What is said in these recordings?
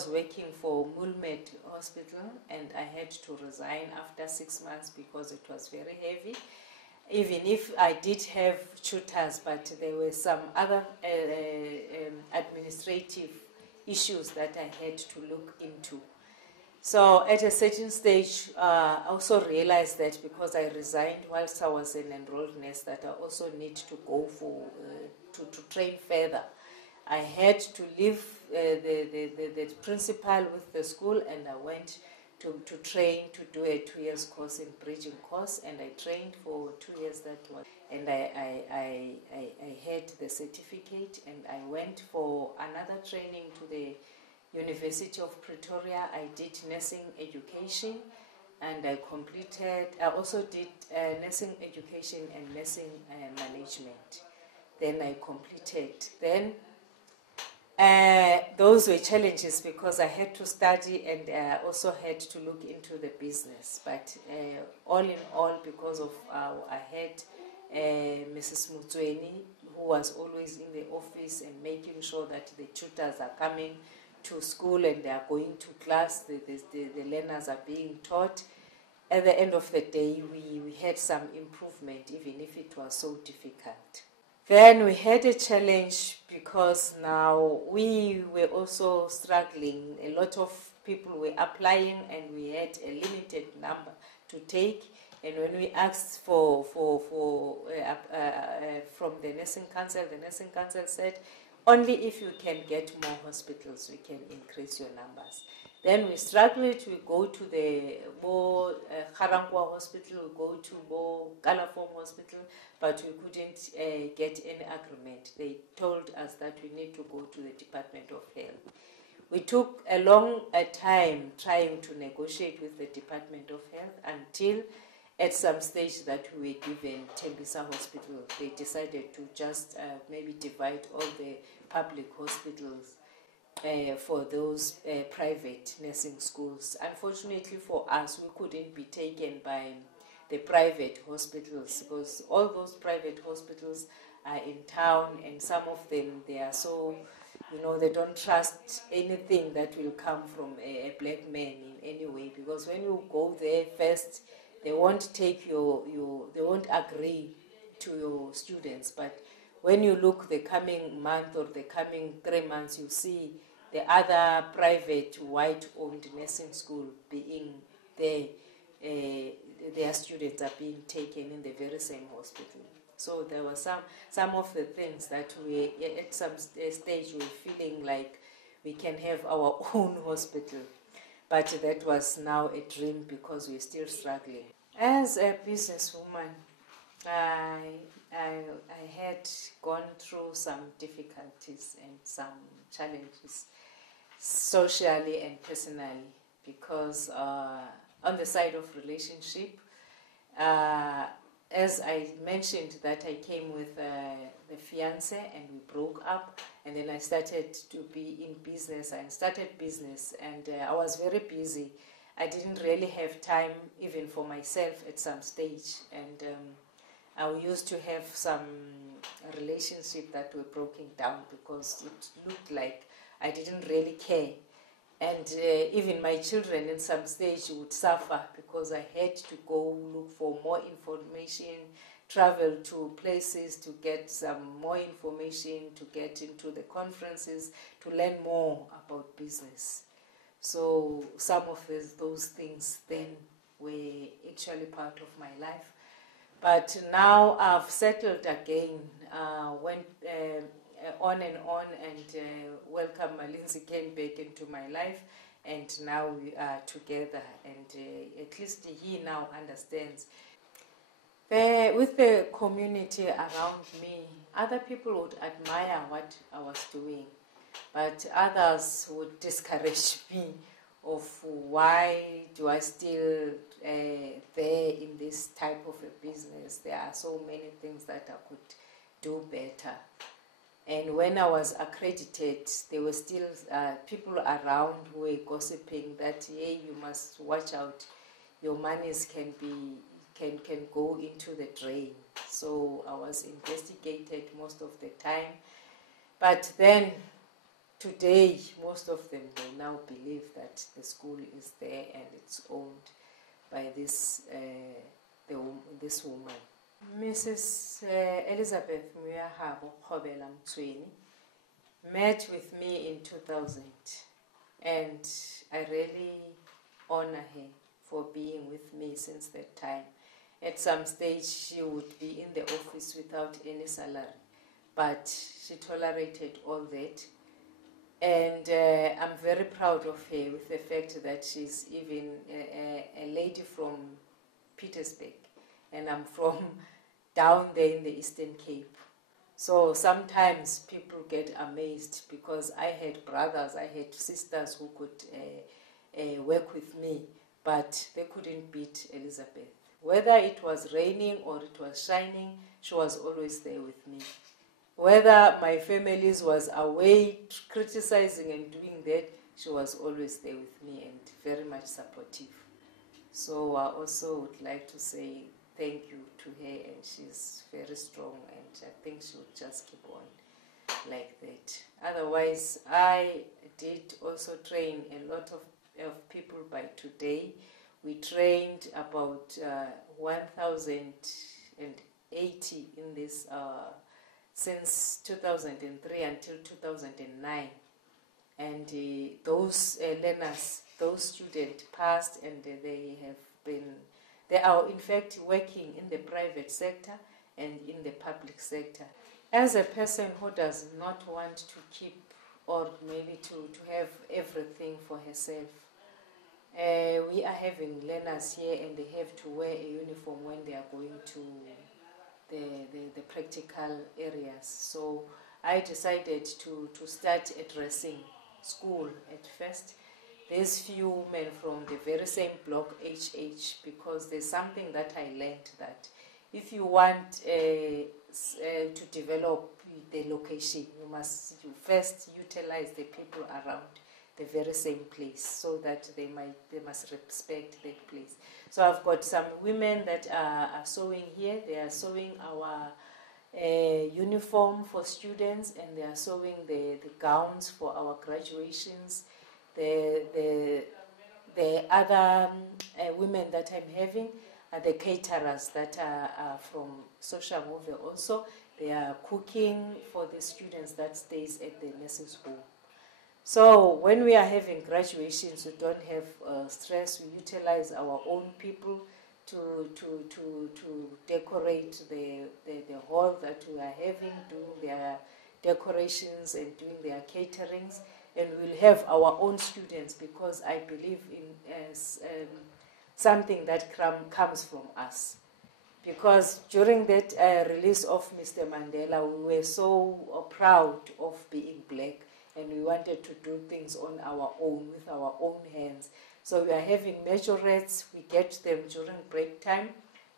was working for Mulmed Hospital, and I had to resign after 6 months because it was very heavy. Even if I did have tutors, but there were some other administrative issues that I had to look into. So at a certain stage, I also realized that because I resigned whilst I was an enrolled nurse, that I also need to go for to train further. I had to leave the principal with the school, and I went to train to do a 2 years course in bridging course, and I trained for 2 years that was, and I had the certificate, and I went for another training to the University of Pretoria. I did nursing education, and I also did nursing education and nursing management. Then I completed. Then those were challenges because I had to study, and I also had to look into the business. But all in all, because of I had Mrs. Mutsweni, who was always in the office and making sure that the tutors are coming to school and they are going to class, the learners are being taught. At the end of the day, we had some improvement, even if it was so difficult. Then we had a challenge because now we were also struggling. A lot of people were applying, and we had a limited number to take. And when we asked from the nursing council said, only if you can get more hospitals, we can increase your numbers. Then we struggled. We go to the Garangwa Hospital, we go to Kalafong Hospital, but we couldn't get any agreement. They told us that we need to go to the Department of Health. We took a long time trying to negotiate with the Department of Health until at some stage that we were given Tembisa Hospital. They decided to just maybe divide all the public hospitals for those private nursing schools. Unfortunately for us, we couldn't be taken by the private hospitals because all those private hospitals are in town, and some of them, they are so, they don't trust anything that will come from a black man in any way, because when you go there first, they won't take they won't agree to your students. But when you look the coming month or the coming 3 months, you see the other private white-owned nursing school being there, their students are being taken in the very same hospital. So there were some of the things that we, at some stage, we were feeling like we can have our own hospital. But that was now a dream because we're still struggling. As a businesswoman, I had gone through some difficulties and some challenges, socially and personally, because on the side of relationship, as I mentioned that I came with the fiancé and we broke up, and then I started to be in business. I started business, and I was very busy. I didn't really have time even for myself at some stage, and I used to have some relationships that were broken down because it looked like I didn't really care. And even my children in some stage would suffer because I had to go look for more information, travel to places to get some more information, to get into the conferences, to learn more about business. So some of those things then were actually part of my life. But now I've settled again, went on and welcome Malinzi came back into my life, and now we are together, and at least he now understands. With the community around me, other people would admire what I was doing, but others would discourage me of why do I still there in this type of a business. There are so many things that I could do better. And when I was accredited, there were still people around who were gossiping that, hey, you must watch out, your monies can go into the drain. So I was investigated most of the time. But then today, most of them, they now believe that the school is there and it's owned by this woman. Mrs. Elizabeth Muyahabo Khobela Mtsweni met with me in 2000, and I really honor her for being with me since that time. At some stage, she would be in the office without any salary, but she tolerated all that. And I'm very proud of her with the fact that she's even a lady from Petersburg, and I'm from down there in the Eastern Cape. So sometimes people get amazed because I had brothers, I had sisters who could work with me, but they couldn't beat Elizabeth. Whether it was raining or it was shining, she was always there with me. Whether my family was away criticizing and doing that, she was always there with me and very much supportive. So I also would like to say thank you to her, and she's very strong, and I think she would just keep on like that. Otherwise, I did also train a lot of people by today. We trained about 1,080 in this since 2003 until 2009. And those learners, those students passed, and they are in fact working in the private sector and in the public sector. As a person who does not want to keep or maybe to have everything for herself, we are having learners here, and they have to wear a uniform when they are going to the practical areas. So I decided to start addressing school at first. There's few men from the very same block, HH, because there's something that I learned, that if you want to develop the location, you first utilize the people around the very same place, so that they must respect that place. So I've got some women that are sewing here. They are sewing our uniform for students, and they are sewing the gowns for our graduations. The other women that I'm having are the caterers that are from Soshanguve also. They are cooking for the students that stays at the nurses' home. So when we are having graduations, we don't have stress. We utilize our own people to decorate the hall that we are having, doing their decorations and doing their caterings. And we'll have our own students, because I believe in something that comes from us. Because during that release of Mr. Mandela, we were so proud of being black, and we wanted to do things on our own, with our own hands. So we are having majorettes. We get them during break time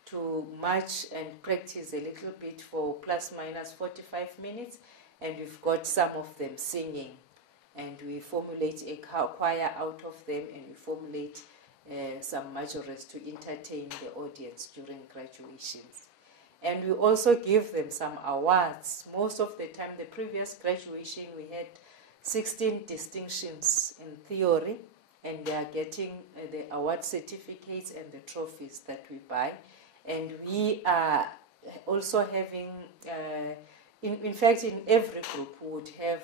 to march and practice a little bit for plus minus 45 minutes. And we've got some of them singing. And we formulate a choir out of them, and we formulate some majorettes to entertain the audience during graduations. And we also give them some awards. Most of the time, the previous graduation, we had 16 distinctions in theory, and they are getting the award certificates and the trophies that we buy. And we are also having, in fact, in every group, we would have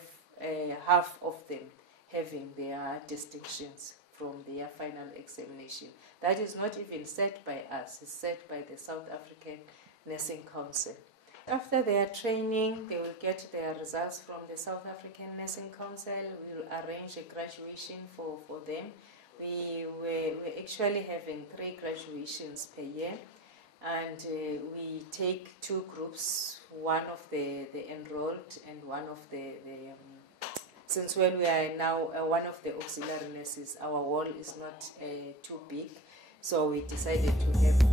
half of them having their distinctions from their final examination. That is not even set by us, it's set by the South African Nursing Council. After their training, they will get their results from the South African Nursing Council. We will arrange a graduation for them. We're actually having 3 graduations per year, and we take 2 groups, one of the enrolled and one of the since when we are now one of the auxiliary nurses, our hall is not too big, so we decided to have